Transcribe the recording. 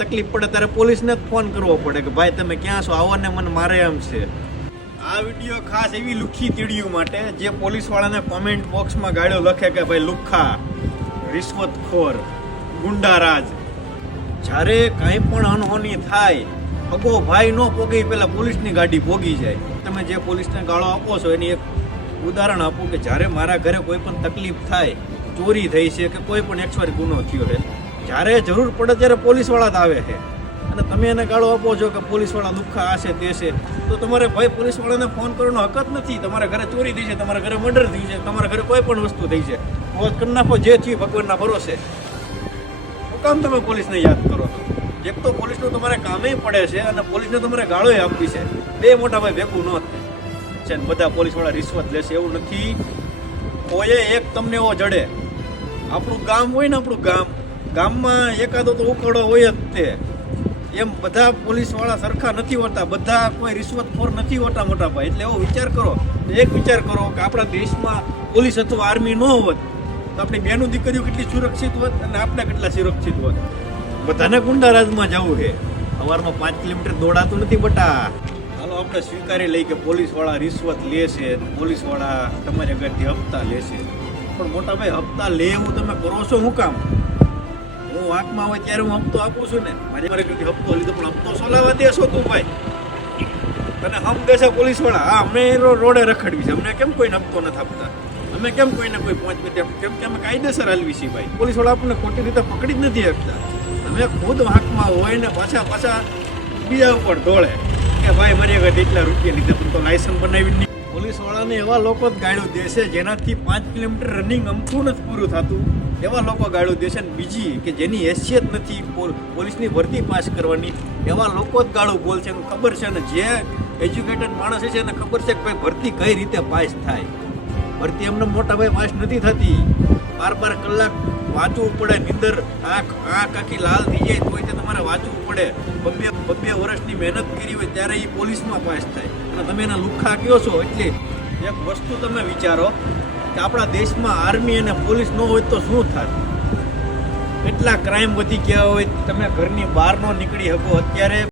તકલીફ પડે ત્યારે પોલીસને જ ફોન કરવો પડે કે ભાઈ તમે ક્યાં છો, આવો ને મને મારે એમ છે. આ વિડીયો ખાસ એવી લુખ્ખી તીડીઓ માટે જે પોલીસવાળાને કોમેન્ટ બોક્સમાં ગાળ્યો લખે કે ભાઈ લુખ્ખા, રિશ્વતખોર, ગુંડારાજ. જ્યારે કંઈ પણ અનહોની થાય અગો ભાઈ ન પોગે પહેલાં પોલીસની ગાડી પોગી જાય. તમે જે પોલીસને ગાળો આપો છો એની એક ઉદાહરણ આપું કે જ્યારે મારા ઘરે કોઈ પણ તકલીફ થાય, ચોરી થઈ છે કે કોઈ પણ XY ગુનો થયો છે, જ્યારે જરૂર પડે ત્યારે પોલીસવાળા જ આવે છે અને તમે એને ગાળો આપો છો કે પોલીસવાળા લુખ્ખા આ છે તે છે, તો તમારે ભાઈ પોલીસવાળાને ફોન કરવાનો હક જ નથી. તમારા ઘરે ચોરી થઈ છે, તમારા ઘરે મર્ડર થઈ છે, તમારા ઘરે કોઈ પણ વસ્તુ થઈ છે, તો કરી નાખો જે થયું ભગવાનના ભરોસે. શું કામ તમે પોલીસને યાદ કરો છો? એક તો પોલીસનું તમારે કામે પડે છે અને પોલીસને તમારે ગાળોય આપવી છે. બે મોટા ભાઈ ભેગું ન થાય છે ને બધા પોલીસવાળા રિશ્વત લેશે એવું નથી. કોઈ એક તમને એવો જડે, આપણું ગામ હોય ને, આપણું ગામમાં એકાદો તો ઉકળો હોય જ તે. એમ બધા પોલીસવાળા સરખા નથી હોતા, બધા કોઈ રિશ્વતખોર નથી હોતા મોટા ભાઈ. એટલે એવો વિચાર કરો, એક વિચાર કરો કે આપણા દેશમાં પોલીસ અથવા આર્મી ન હોત તો આપણી બહેનો દીકરીઓ કેટલી સુરક્ષિત હોત અને આપણે કેટલા સુરક્ષિત હોત. બધાને ગુંડારાજમાં જવું છે. સવારમાં 5 કિલોમીટર દોડાતું નથી બટા. હાલો આપણે સ્વીકારી લઈ કે પોલીસવાળા રિશ્વત લે છે, પોલીસવાળા તમારી આગળથી હપ્તા લે છે. પણ મોટા ભાઈ હપ્તા લે એવું તમે કરો છો શું કામ? હું વાંકમાં હોય ત્યારે હું હપ્તો આપું છું ને. મારી આગળથી હપ્તો લીધો પણ હપ્તો સોલાવા દેશો તું ભાઈ. તને હમ દેશે પોલીસવાળા. હા, અમે રોડે રખડવી છે, અમને કેમ કોઈને હપ્તો નથી આપતા? અમે કેમ કોઈને કોઈ 5 મિનિટ કેમ કે અમે કાયદેસર હાલવી છીએ ભાઈ. પોલીસવાળા આપણને ખોટી રીતે પકડી જ નથી શકતા. અમે ખુદ વાંકમાં હોય ને પાછા બીજા ઉપર ઢોળે કે ભાઈ મારી આગળ એટલા રૂપિયા લીધા પણ તો લાયસન્સ બનાવી નહીં. પોલીસવાળાને એવા લોકો જ ગાળ્યું દેશે જેનાથી 5 કિલોમીટર રનિંગ અમથું નથી પૂરું થતું, એવા લોકો ગાળ્યું દેશે. ને બીજી કે જેની હેસિયત નથી પોલીસની ભરતી પાસ કરવાની, એવા લોકો જ ગાળું બોલશે. એને ખબર છે ને, જે એજ્યુકેટેડ માણસ છે એને ખબર છે કે ભાઈ ભરતી કઈ રીતે પાસ થાય. ભરતી એમને મોટા ભાઈ પાસ નથી થતી. 12 કલાક વાંચવું પડે, નીંદર આંખ આખી લાલ થઈ જાય તો તમારે વાંચવું પડે. બબ્બે વર્ષની મહેનત કરી હોય ત્યારે એ પોલીસમાં પાસ થાય અને તમે એના લુખ્ખા કહો છો. એટલે એક વસ્તુ તમે વિચારો કે આપણા દેશમાં આર્મી અને પોલીસ ન હોય તો શું થાય? કેટલા ક્રાઇમ વધી ગયા હોય, તમે ઘરની બહાર ન નીકળી શકો. અત્યારે